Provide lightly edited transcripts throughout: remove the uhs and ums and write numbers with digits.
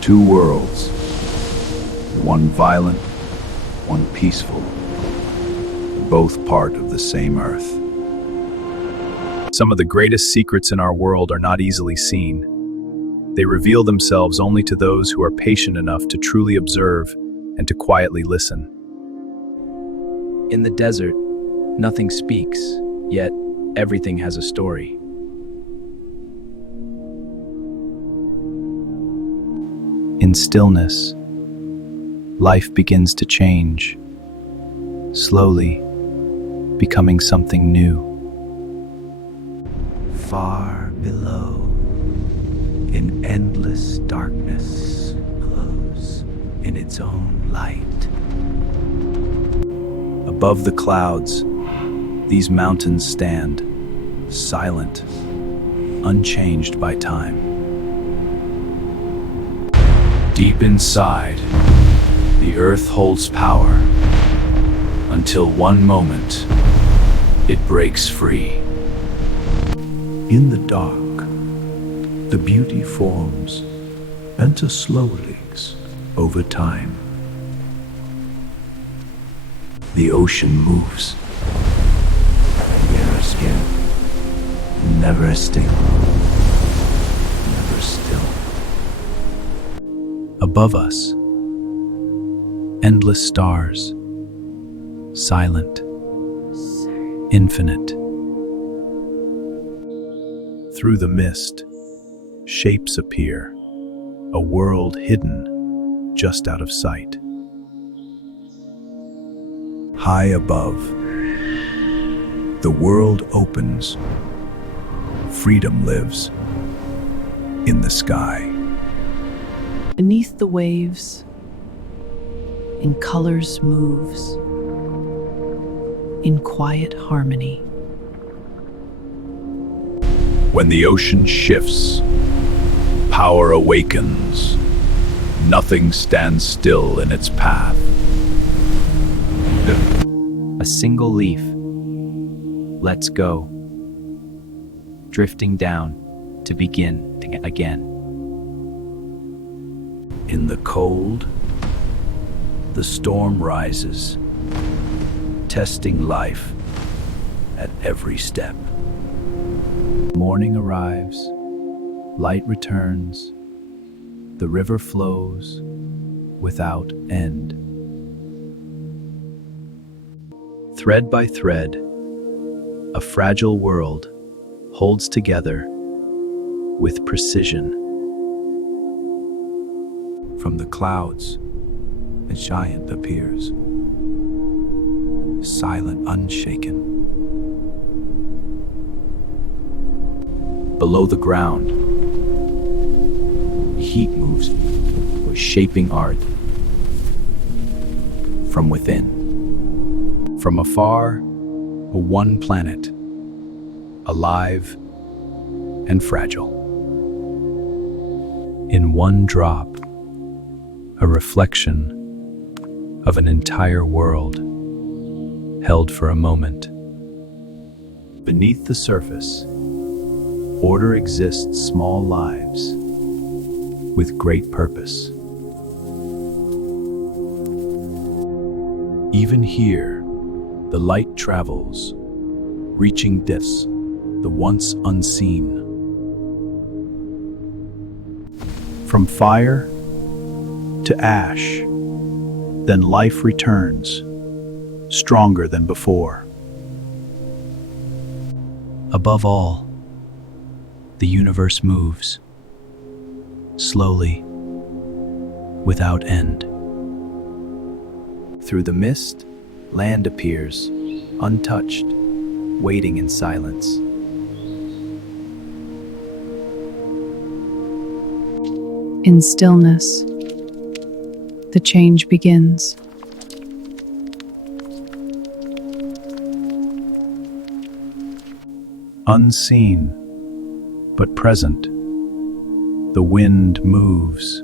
Two worlds, one violent, one peaceful, both part of the same Earth. Some of the greatest secrets in our world are not easily seen. They reveal themselves only to those who are patient enough to truly observe and to quietly listen. In the desert, nothing speaks, yet everything has a story. In stillness, life begins to change, slowly becoming something new. Far below, in endless darkness, glows in its own light. Above the clouds, these mountains stand, silent, unchanged by time. Deep inside, the earth holds power, until one moment, it breaks free. In the dark, the beauty forms, enter slowly over time. The ocean moves, never skin, never still, never still. Above us, endless stars, silent, infinite. Through the mist, shapes appear, a world hidden just out of sight. High above, the world opens. Freedom lives in the sky. Beneath the waves, in colors moves, in quiet harmony. When the ocean shifts, power awakens. Nothing stands still in its path. A single leaf lets go, drifting down to begin again. In the cold, the storm rises, testing life at every step. Morning arrives, light returns, the river flows without end. Thread by thread, a fragile world holds together with precision. From the clouds, a giant appears, silent, unshaken. Below the ground, heat moves, shaping art. From within, from afar, a one planet, alive and fragile. In one drop, a reflection of an entire world, held for a moment. Beneath the surface, order exists, small lives with great purpose. Even here, the light travels, reaching depths the once unseen. From fire to ash, then life returns, stronger than before. Above all, the universe moves, slowly, without end. Through the mist, land appears, untouched, waiting in silence. In stillness, the change begins. Unseen, but present, the wind moves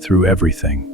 through everything.